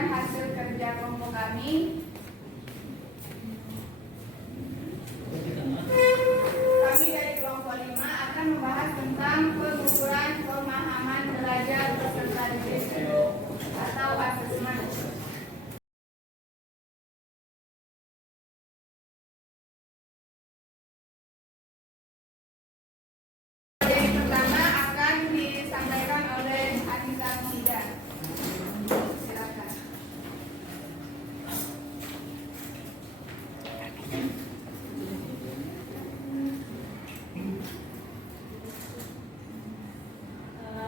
membacakan hasil kerja kelompok kami. Kami dari kelompok 5 akan membahas tentang pengukuran pemahaman belajar peserta didik atau asesmen. Materi pertama akan disampaikan oleh Anissa Sida. Silakan.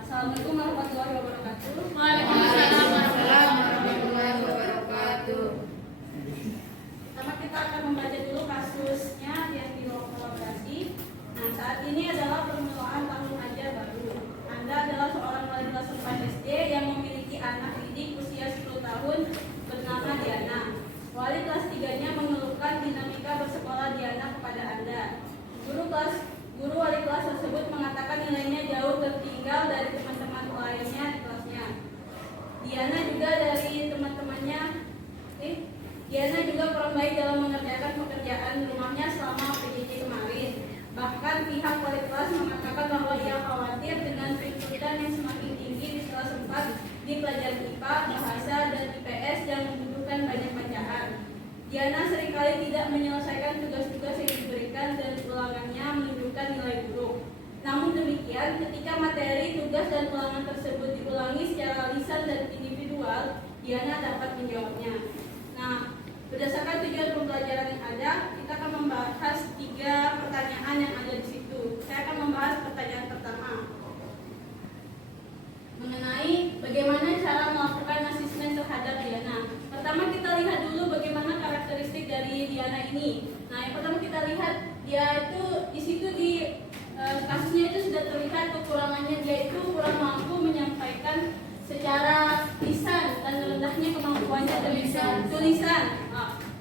Assalamualaikum warahmatullahi wabarakatuh. Waalaikumsalam warahmatullahi wabarakatuh. Pertama kita akan membaca dulu kasusnya yang di ruang kolaborasi. Nah, saat ini adalah permulaan tahun ajar baru. Anda adalah seorang wali kelas 4 SD yang memiliki anak didik usia 10 tahun bernama Diana. Wali kelas 3-nya mengeluhkan dinamika bersekolah Diana kepada Anda. Guru wali kelas tersebut mengatakan nilainya jauh tertinggal dari teman-teman lainnya di kelasnya. Diana juga kurang baik dalam mengerjakan pekerjaan rumahnya selama PJJ kemarin. Bahkan pihak wali kelas mengatakan bahwa ia khawatir dengan tuntutan yang semakin tinggi di kelas 4 di pelajaran IPA, bahasa, dan IPS yang membutuhkan banyak bacaan. Diana seringkali tidak menyelesaikan tugas-tugas yang diberikan dan ulangannya menunjukkan nilai buruk. Namun demikian, ketika materi, tugas, dan ulangan tersebut diulangi secara lisan dan individual, Diana dapat menjawabnya. Nah, berdasarkan tujuan pembelajaran yang ada, kita akan membahas 3 pertanyaan yang ada di situ. Saya akan membahas pertanyaan pertama mengenai bagaimana cara melakukan asesmen terhadap Diana. Pertama kita lihat dulu bagaimana karakteristik dari Diana ini. Nah, yang pertama kita lihat dia itu di situ di kasusnya itu sudah terlihat kekurangannya, dia itu kurang mampu menyampaikan secara lisan dan rendahnya kemampuannya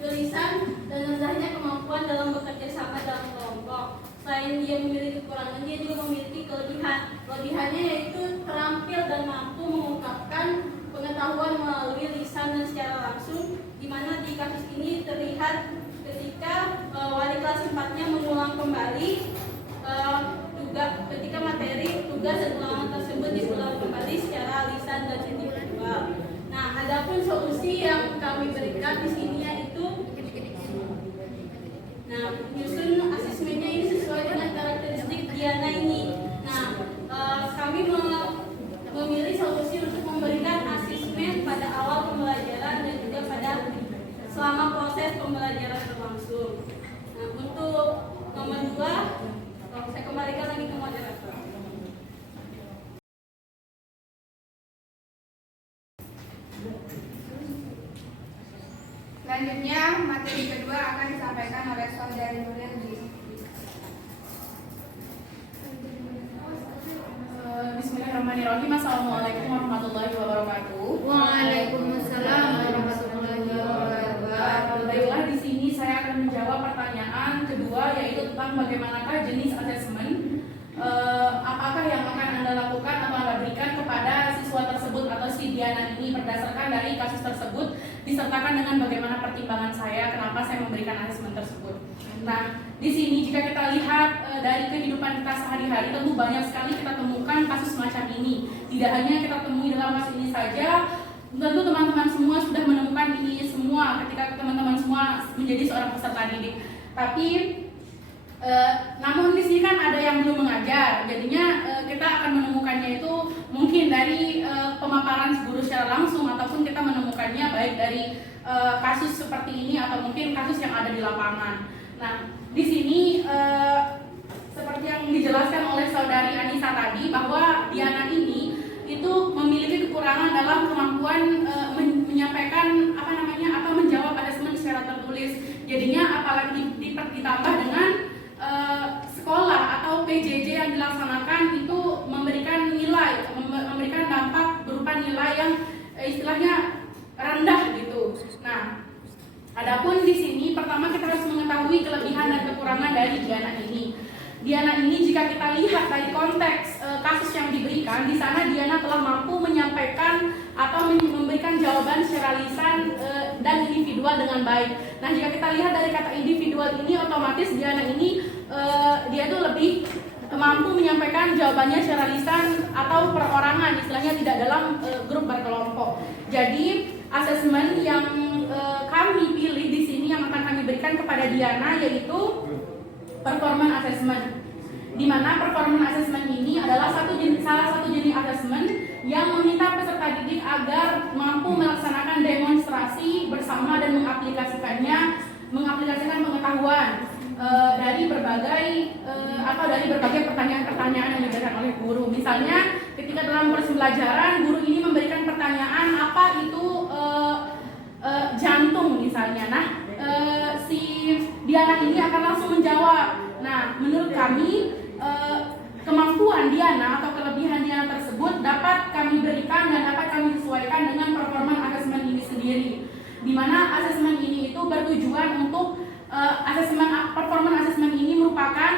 tulisan dan rendahnya kemampuan dalam bekerja sama dalam kelompok. Selain dia memiliki kekurangan, dia juga memiliki kelebihan. Kelebihannya yaitu terampil dan mampu mengungkapkan pengetahuan melalui lisan dan secara langsung, di mana di kasus ini terlihat ketika wali kelas 4-nya mengulang kembali ketika materi, tugas, dan ulangan tersebut diulang kembali secara lisan dan individual. Nah, adapun solusi yang kami berikan di sini yaitu menyusun asesmennya ini sesuai dengan karakteristik Diana ini. Nah, kami memilih solusi untuk memberikan asesmen pada awal pembelajaran dan juga pada selama proses pembelajaran berlangsung. Nah, untuk nomor 2, saya kembalikan lagi ke moderator. Selanjutnya, materi kedua akan disampaikan oleh Saudari Nuril. Bismillahirrahmanirrahim. Assalamualaikum warahmatullahi wabarakatuh. Waalaikumsalam warahmatullahi wabarakatuh. Baiklah, di sini saya akan menjawab pertanyaan kedua, yaitu tentang bagaimanakah jenis asesmen, apakah yang akan Anda lakukan atau Anda berikan kepada siswa tersebut atau si Diana ini berdasarkan dari kasus tersebut, disertakan dengan bagaimana pertimbangan saya kenapa saya memberikan asesmen tersebut. Nah, di sini jika kita lihat dari kehidupan kita sehari-hari, tentu banyak sekali kita temukan kasus semacam ini. Tidak hanya kita temui dalam kasus ini saja, tentu teman-teman semua sudah menemukan ini semua ketika teman-teman semua menjadi seorang peserta didik. Tapi namun di sini kan ada yang belum mengajar, jadinya kita akan menemukannya itu mungkin dari pemaparan guru secara langsung, ataupun kita menemukannya baik dari kasus seperti ini atau mungkin kasus yang ada di lapangan. Nah, di sini seperti yang dijelaskan oleh Saudari Anissa tadi, bahwa Diana ini itu memiliki kekurangan dalam kemampuan menyampaikan atau menjawab asesmen secara tertulis. Jadinya apalagi ditambah dengan sekolah atau PJJ yang dilaksanakan itu memberikan nilai, memberikan dampak berupa nilai yang istilahnya rendah gitu. Nah, adapun di sini pertama kita harus mengetahui kelebihan dan kekurangan dari Diana ini. Diana ini jika kita lihat dari konteks kasus yang diberikan, di sana Diana telah mampu menyampaikan atau memberikan jawaban secara individual dengan baik. Nah, jika kita lihat dari kata individual ini, otomatis Diana ini dia tuh lebih mampu menyampaikan jawabannya secara lisan atau perorangan, istilahnya tidak dalam grup berkelompok. Jadi asesmen yang kami pilih di sini yang akan kami berikan kepada Diana yaitu performance assessment. Di mana performance assessment ini adalah salah satu jenis asesmen yang meminta peserta didik agar mampu melaksanakan demonstrasi bersama dan mengaplikasikan pengetahuan dari berbagai pertanyaan-pertanyaan yang diberikan oleh guru. Misalnya, ketika dalam proses pembelajaran, guru ini memberikan pertanyaan apa itu jantung misalnya. Nah, si Diana ini akan langsung menjawab. Nah, menurut kami kemampuan Diana atau kelebihan Diana tersebut dapat kami berikan dan dapat kami sesuaikan dengan performance assessment ini sendiri. Di mana asesmen ini itu bertujuan untuk performance assessment ini merupakan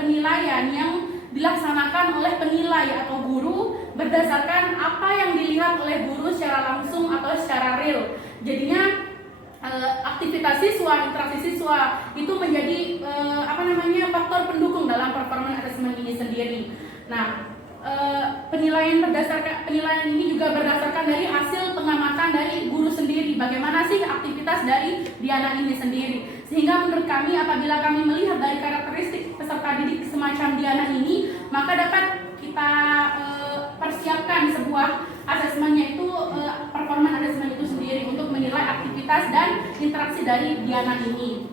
penilaian yang dilaksanakan oleh penilai atau guru berdasarkan apa yang dilihat oleh guru secara langsung atau secara real. Jadinya aktivitas siswa, interaksi siswa itu menjadi faktor pendukung dalam performance assessment ini sendiri. Nah, penilaian ini juga berdasarkan dari hasil pengamatan dari guru sendiri. Bagaimana sih aktivitas dari Diana ini sendiri? Sehingga menurut kami, apabila kami melihat dari karakteristik peserta didik semacam Diana ini, maka dapat kita persiapkan sebuah asesmennya itu performance assessment itu sendiri untuk menilai aktivitas dan interaksi dari Diana ini.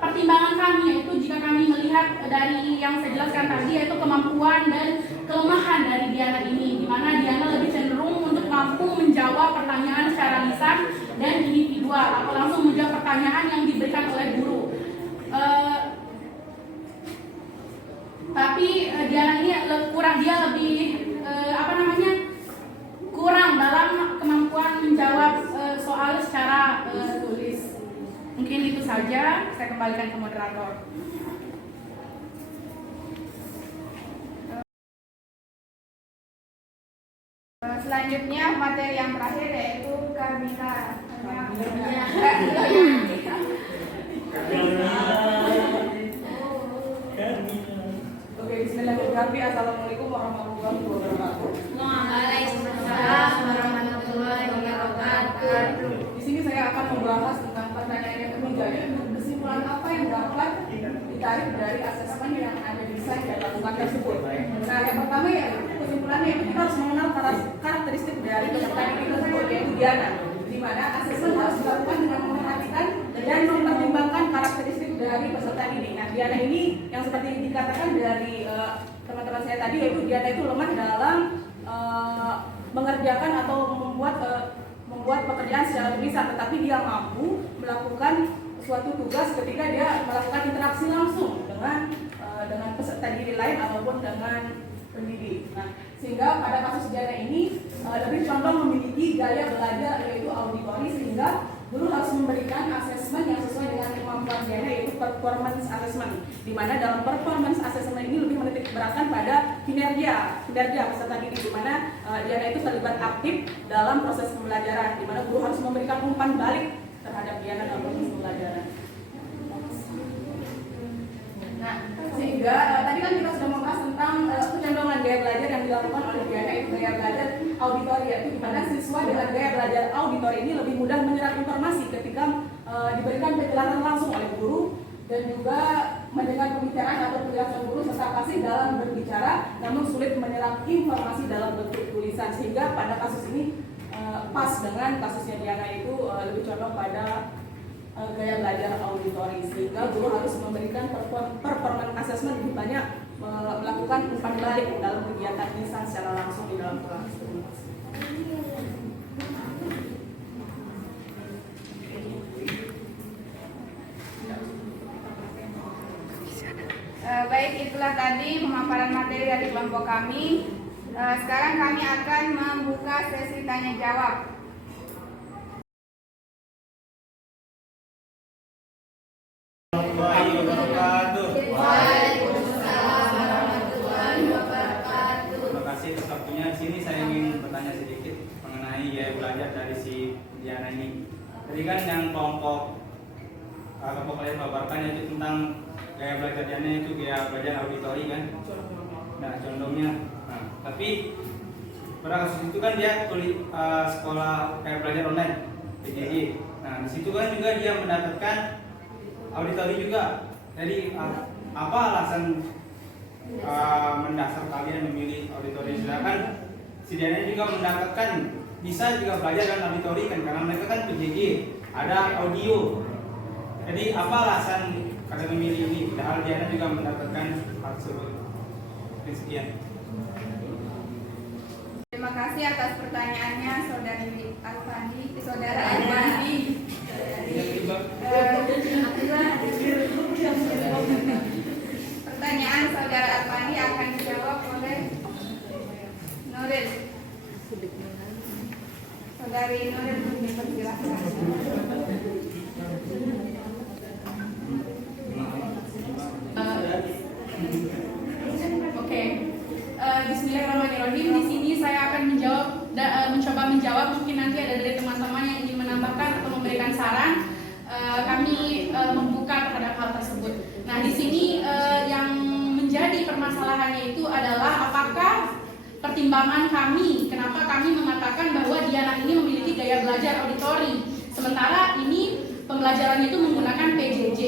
Pertimbangan kami yaitu jika kami melihat dari yang saya jelaskan tadi yaitu kemampuan dan kelemahan dari Diana ini, di mana Diana lebih cenderung untuk mampu menjawab pertanyaan secara lisan dan individual atau langsung menjawab pertanyaan yang diberikan oleh guru. Tapi Diana ini kurang dalam kemampuan menjawab soal secara tulis. Mungkin itu saja, saya kembalikan ke moderator. Selanjutnya materi yang terakhir yaitu Karmika. Oke, bismillahirrahmanirrahim. Assalamualaikum warahmatullahi wabarakatuh. Waalaikumsalam warahmatullahi wabarakatuh. Di sini saya akan membahas tentang pertanyaan yang ketiga, yaitu kesimpulan apa yang dapat ditarik dari asesmen yang ada di slide dan lakukan tersebut. Nah, yang pertama ya kesimpulannya itu kita harus mengenal karakteristik dari peserta didik tersebut, yaitu Diana, di mana asesmen harus dilakukan dengan memperhatikan dan mempertimbangkan karakteristik dari peserta didik. Nah, Diana ini yang seperti dikatakan dari teman-teman saya tadi, yaitu Diana itu lemah dalam mengerjakan atau membuat pekerjaan secara lisan, tetapi dia mampu melakukan suatu tugas ketika dia melakukan interaksi langsung dengan peserta didik lain ataupun dengan pendidik. Nah, sehingga pada kasus Diana ini lebih condong memiliki gaya belajar yaitu auditori, sehingga guru harus memberikan asesmen yang sesuai dengan kemampuan Diana, yaitu performance assessment, di mana dalam performance assessment ini lebih menitik beratkan pada kinerja peserta didik, di mana Diana itu terlibat aktif dalam proses pembelajaran, di mana guru harus memberikan umpan balik terhadap Diana dalam proses pembelajaran. Nah, sehingga tadi kan kita sudah membahas tentang kecenderungan gaya belajar yang dilakukan oleh Diana, itu gaya belajar auditori, yaitu di mana siswa dengan gaya belajar auditori ini lebih mudah menyerap informasi ketika diberikan penjelasan langsung oleh guru, dan juga mendengar pembicaraan atau penjelasan guru serta fasih dalam berbicara, namun sulit menyerap informasi dalam bentuk tulisan. Sehingga pada kasus ini pas dengan kasusnya Diana itu lebih condong pada gaya belajar auditori, sehingga guru harus memberikan performance assessment lebih banyak melakukan umpan balik dalam kegiatan lisan secara langsung di dalam kelas. Baik, itulah tadi pemaparan materi dari kelompok kami. Sekarang kami akan membuka sesi tanya jawab. Waalaikumsalam warahmatullahi wabarakatuh. Terima kasih atas waktunya. Di sini saya ingin bertanya sedikit mengenai gaya belajar dari si Diana ini. Tadi kan yang kelompok kalian paparkan yaitu tentang gaya belajar Diana itu gaya belajar auditori kan. Nah, condongnya. Nah, tapi pada kasus itu kan dia sekolah kayak belajar online PJJ. Nah, di situ kan juga dia mendapatkan auditori juga. Jadi apa alasan mendasar kalian memilih auditori? Sedangkan si Diana juga mendapatkan bisa juga belajar dengan auditori kan, karena mereka kan PJJ, ada audio. Jadi apa alasan kalian memilih ini? Padahal Diana juga mendapatkan hal tersebut. Sekian. Terima kasih atas pertanyaannya Saudara Alfandi. Pertanyaan Saudara Alfandi akan dijawab oleh Nuril. Saudari Nuril, dipersilakan. Oke. Bismillahirrahmanirrahim. Di sini saya akan mencoba menjawab. Mungkin nanti ada dari teman-teman yang ingin menambahkan atau memberikan saran. Kami membuka terhadap hal tersebut. Nah, di sini yang menjadi permasalahannya itu adalah apakah pertimbangan kami, kenapa kami mengatakan bahwa Diana ini memiliki gaya belajar auditori, sementara ini pembelajarannya itu menggunakan PJJ.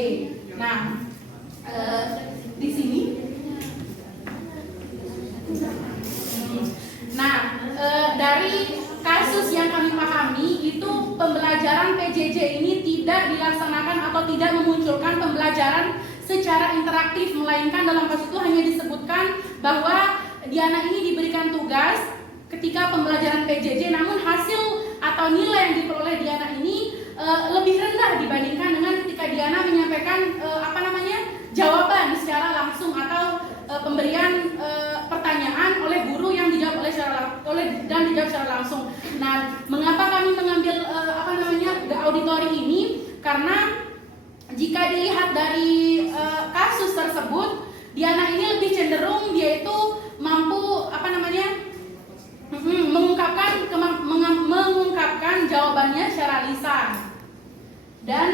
Nah, di sini. Nah, dari kasus yang kami pahami itu pembelajaran PJJ ini tidak dilaksanakan atau tidak memunculkan pembelajaran secara interaktif, melainkan dalam kasus itu hanya disebutkan bahwa Diana ini diberikan tugas ketika pembelajaran PJJ, namun hasil atau nilai yang diperoleh Diana ini lebih rendah dibandingkan dengan ketika Diana menyampaikan jawaban secara langsung atau pemberian pertanyaan oleh guru yang dijawab dijawab secara langsung. Nah, mengapa kami mengambil auditori ini? Karena jika dilihat dari kasus tersebut, Diana ini lebih cenderung dia itu mampu mengungkapkan jawabannya secara lisan dan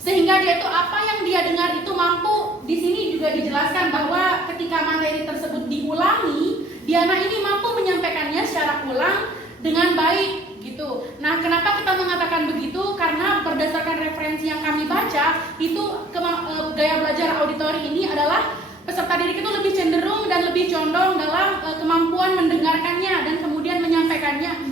sehingga dia itu apa yang dia dengar itu mampu. Di sini juga dijelaskan bahwa ketika materi tersebut diulangi, Diana ini mampu menyampaikannya secara ulang dengan baik gitu. Nah, kenapa kita mengatakan begitu? Karena berdasarkan referensi yang kami baca, itu gaya belajar auditori ini adalah peserta didik itu lebih cenderung dan lebih condong dalam kemampuan mendengarkannya dan kemudian menyampaikannya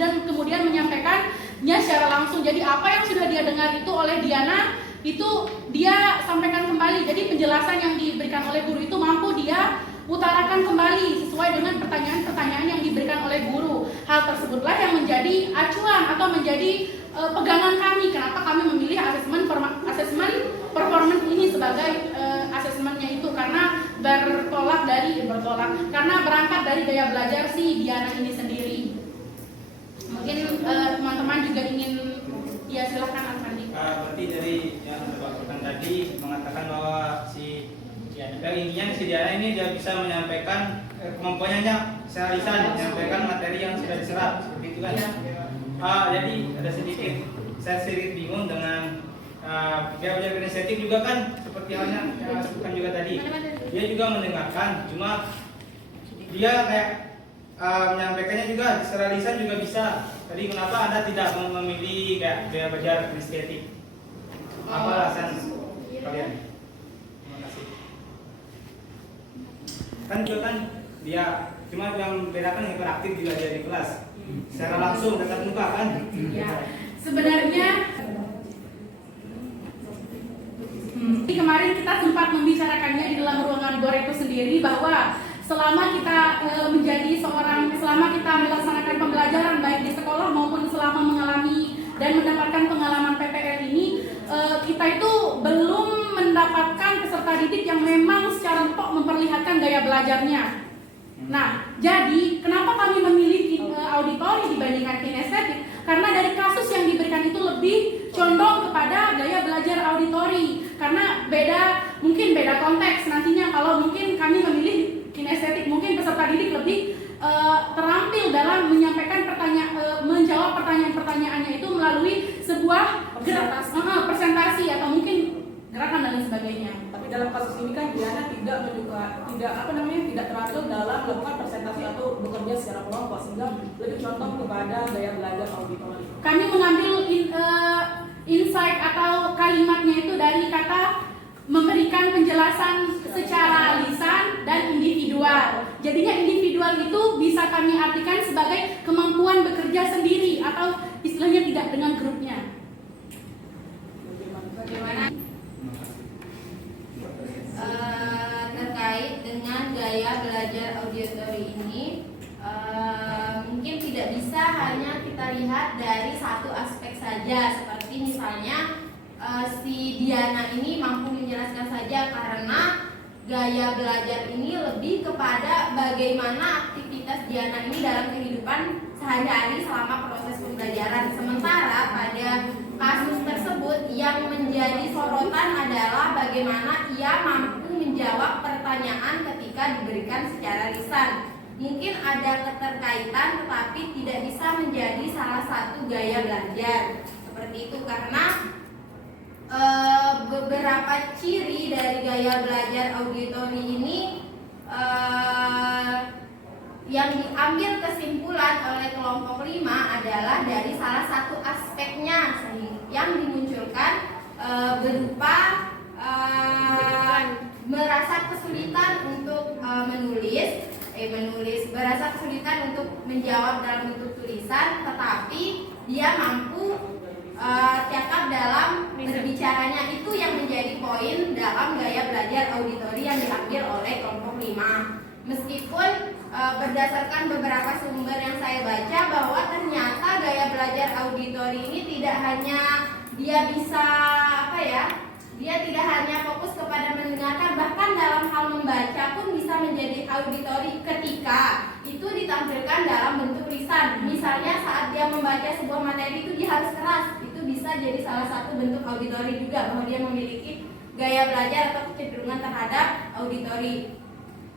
secara langsung. Jadi apa yang sudah dia dengar itu oleh Diana itu dia sampaikan kembali. Jadi penjelasan yang diberikan oleh guru itu mampu dia utarakan kembali sesuai dengan pertanyaan-pertanyaan yang diberikan oleh guru. Hal tersebutlah yang menjadi acuan atau menjadi pegangan kami. Kenapa kami memilih asesmen performance ini sebagai asesmennya itu, karena karena berangkat dari gaya belajar si Diana ini sendiri. Mungkin teman-teman juga ingin, ya silahkan Alfandi. Berarti dari yang Bapak tadi mengatakan bahwa si Diana ini dia bisa menyampaikan kemampuannya secara lisan, menyampaikan materi yang sudah diserap seperti itu kan. Jadi ada saya sedikit bingung dengan dia belajar kinestetik juga kan, seperti halnya yang sebutkan juga tadi. Dia juga mendengarkan, cuma dia kayak menyampaikannya juga secara lisan juga bisa. Tadi kenapa Anda tidak memilih kayak gaya belajar kinestetik? Apa alasan kalian? Terima kasih. Kan juga kan dia cuma yang bedakan hiperaktif juga dia di kelas secara langsung tatap muka kan. Ya, sebenarnya kemarin kita sempat membicarakannya di dalam ruangan GOR itu sendiri, bahwa selama kita selama kita melaksanakan pembelajaran baik di sekolah maupun selama mengalami dan mendapatkan pengalaman PPL ini, kita itu belum mendapatkan peserta didik yang memang secara tok memperlihatkan gaya belajarnya. Nah, jadi kenapa kami memilih auditori dibandingkan kinestetik? Karena dari kasus yang diberikan itu lebih condong kepada gaya belajar auditori. Karena mungkin beda konteks nantinya. Kalau mungkin kami memilih kinestetik, mungkin peserta didik lebih terampil tidak teratur dalam melakukan presentasi atau bekerja secara kelompok, sehingga lebih contoh kepada gaya belajar auditori. Kami mengambil insight atau kalimatnya itu dari kata memberikan penjelasan secara lisan dan individual. Jadinya individual itu bisa kami artikan sebagai kemampuan bekerja sendiri atau istilahnya tidak dengan grupnya. Bagaimana Terkait dengan gaya belajar auditori ini, mungkin tidak bisa hanya kita lihat dari satu aspek saja, seperti misalnya si Diana ini mampu menjelaskan saja, karena gaya belajar ini lebih kepada bagaimana aktivitas Diana ini dalam kehidupan sehari-hari selama proses pembelajaran. Sementara pada kasus tersebut yang menjadi sorotan adalah bagaimana ia mampu menjawab pertanyaan ketika diberikan secara lisan. Mungkin ada keterkaitan tetapi tidak bisa menjadi salah satu gaya belajar. Seperti itu karena beberapa ciri dari gaya belajar auditori ini yang diambil kesimpulan oleh kelompok 5 adalah dari salah satu aspeknya yang dimunculkan berupa merasa kesulitan untuk menulis, merasa kesulitan untuk menjawab dalam bentuk tulisan, tetapi dia mampu cakap dalam berbicaranya. Itu yang menjadi poin dalam gaya belajar auditori yang diambil oleh kelompok 5. Meskipun berdasarkan beberapa sumber yang saya baca bahwa ternyata gaya belajar auditori ini tidak hanya dia bisa dia tidak hanya fokus kepada mendengarkan, bahkan dalam hal membaca pun bisa menjadi auditori ketika itu ditampilkan dalam bentuk lisan. Misalnya saat dia membaca sebuah materi itu dia harus keras, itu bisa jadi salah satu bentuk auditori juga, bahwa dia memiliki gaya belajar atau kecenderungan terhadap auditori.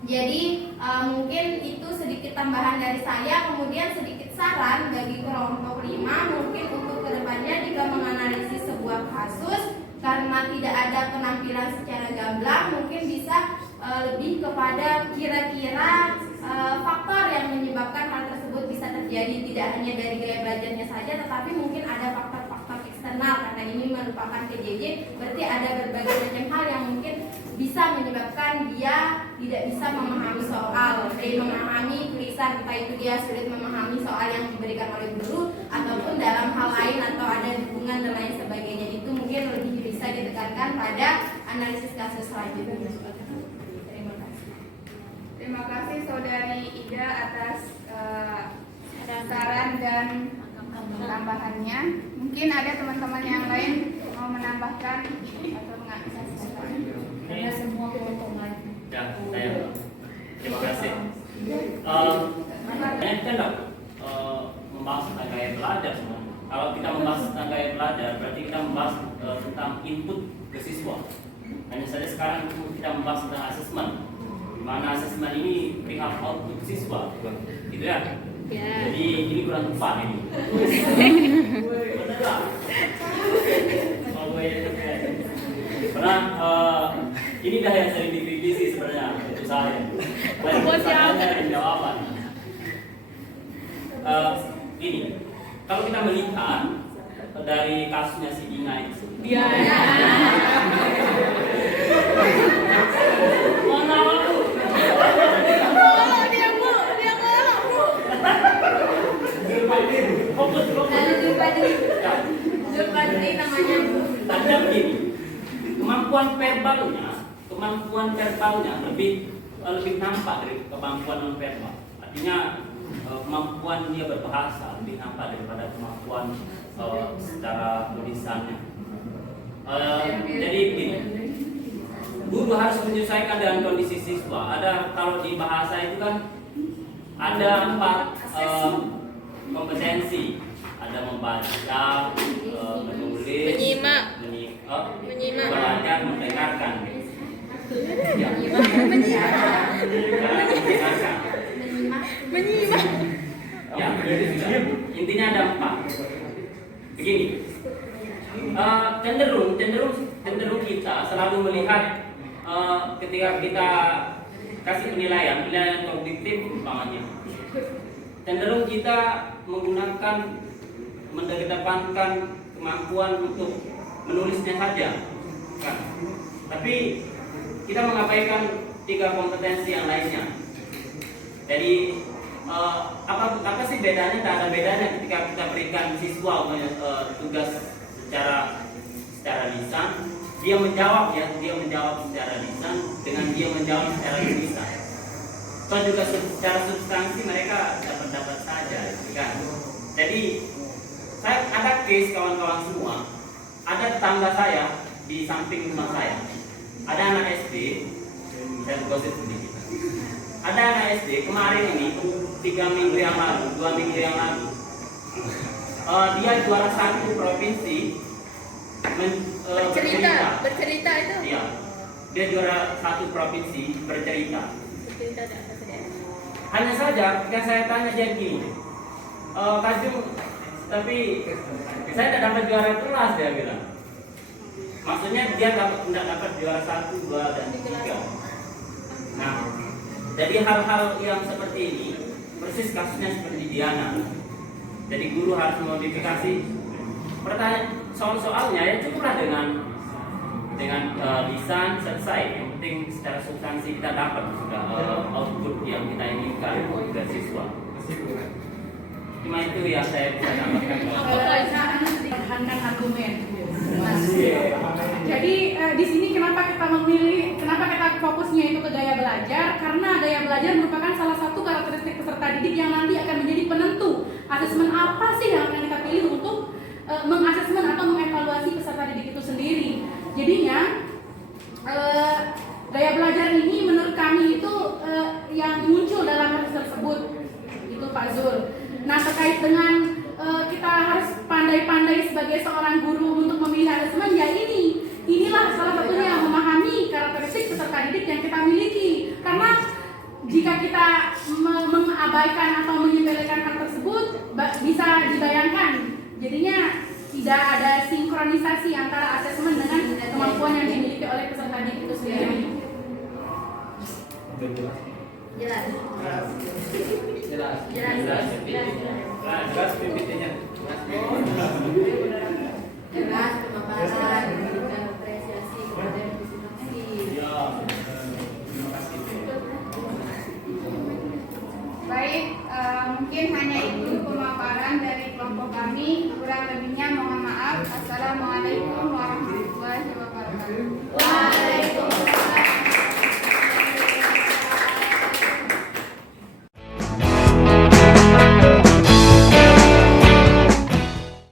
Jadi mungkin itu sedikit tambahan dari saya. Kemudian sedikit saran bagi kelompok 5, mungkin untuk kedepannya jika menganalisis sebuah kasus karena tidak ada penampilan secara gamblang, mungkin bisa lebih kepada kira-kira faktor yang menyebabkan hal tersebut bisa terjadi. Tidak hanya dari gaya belajarnya saja, tetapi mungkin ada faktor-faktor eksternal. Karena ini merupakan PJJ, berarti ada berbagai macam hal yang mungkin bisa menyebabkan dia tidak bisa memahami soal, memahami tulisan, entah itu dia sulit memahami soal yang diberikan oleh guru, ataupun dalam hal lain atau ada dukungan dan lain sebagainya. Itu mungkin lebih bisa ditekankan pada analisis kasus selanjutnya. Terima kasih. Terima kasih Saudari Ida atas saran dan tambahannya. Mungkin ada teman-teman yang lain mau menambahkan atau mengakseskan. Ya, saya. Terima kasih. Saya tidak membahas tentang gaya belajar semua. Kalau kita membahas tentang gaya belajar, berarti kita membahas tentang input ke siswa. Hanya saja sekarang kita membahas tentang asesmen, di mana asesmen ini perihal output siswa, gitu ya. Jadi ini kurang tepat ini. Benar lah. Karena ini dah yang sering dikritisi sebenarnya itu saya. Saya ada jawaban. Ini. Kalau kita melihat dari kasusnya si Inga itu, dia mana aku? Dia malah bu. Fokus. Jepadi namanya bu. Tapi begini, kemampuan verbalnya lebih nampak dari kemampuan non verbal. Artinya kemampuan dia berbahasa lebih nampak daripada kemampuan secara tulisannya. Jadi begini, guru harus menyesuaikan dengan kondisi siswa. Ada kalau di bahasa itu kan ada 4 kompetensi, ada membaca, menulis, menyimak, belajar, mendengarkan. Ya. Menyimak. Ya, intinya ada 4. Begini, cenderung kita selalu melihat ketika kita kasih penilaian objektif umpamanya, cenderung kita mengedepankan kemampuan untuk menulisnya saja, kan? Tapi kita mengabaikan 3 kompetensi yang lainnya. Jadi apa sih bedanya? Tak ada bedanya ketika kita berikan siswa tugas secara lisan, dia menjawab secara lisan dengan dia menjawab secara tulisan. Atau juga secara substansi mereka dapat saja, kan? Jadi saya ada case kawan-kawan semua, ada tetangga saya di samping rumah saya, ada anak SD, saya gosip sedikit. Ada anak SD kemarin ini 3 minggu yang lalu, 2 minggu yang lalu, dia juara 1 provinsi bercerita itu. Iya, dia juara 1 provinsi bercerita. Hanya saja ketika saya tanya dia gini, Kajung, tapi saya tidak dapat juara kelas, dia bilang. Maksudnya dia tidak dapat juara 1, 2, dan 3. Nah, jadi hal-hal yang seperti ini persis kasusnya seperti Diana. Jadi guru harus memodifikasi pertanyaan soalnya ya cukuplah dengan lisan selesai. Yang penting secara substansi kita dapat sudah output yang kita inginkan dari siswa. Cuma itu yang saya bisa tambahkan. Bahankan argumen. Jadi di sini kenapa kita fokusnya itu ke gaya belajar? Karena gaya belajar merupakan salah satu karakteristik peserta didik yang nanti akan menjadi penentu asesmen apa sih yang akan kita pilih untuk mengasesmen atau mengevaluasi peserta didik itu sendiri. Jadinya gaya belajar ini menurut kami itu yang muncul dalam kasus tersebut itu Pak Zul. Nah, terkait dengan kita harus pandai-pandai sebagai seorang guru untuk memilih asesmen, ya inilah salah satunya yang memahami karakteristik peserta didik yang kita miliki. Karena jika kita mengabaikan atau menyepelekan hal tersebut, bisa dibayangkan jadinya tidak ada sinkronisasi antara asesmen dengan kemampuan yang dimiliki oleh peserta didik itu sendiri. Jelas. Jelas PPT-nya. Jelas pemaparan, memberikan apresiasi kepada yang masing-masing. Baik, mungkin hanya itu pemaparan dari kelompok kami. Kurang lebihnya mohon maaf. Assalamualaikum warahmatullahi wabarakatuh. Waalaikumsalam.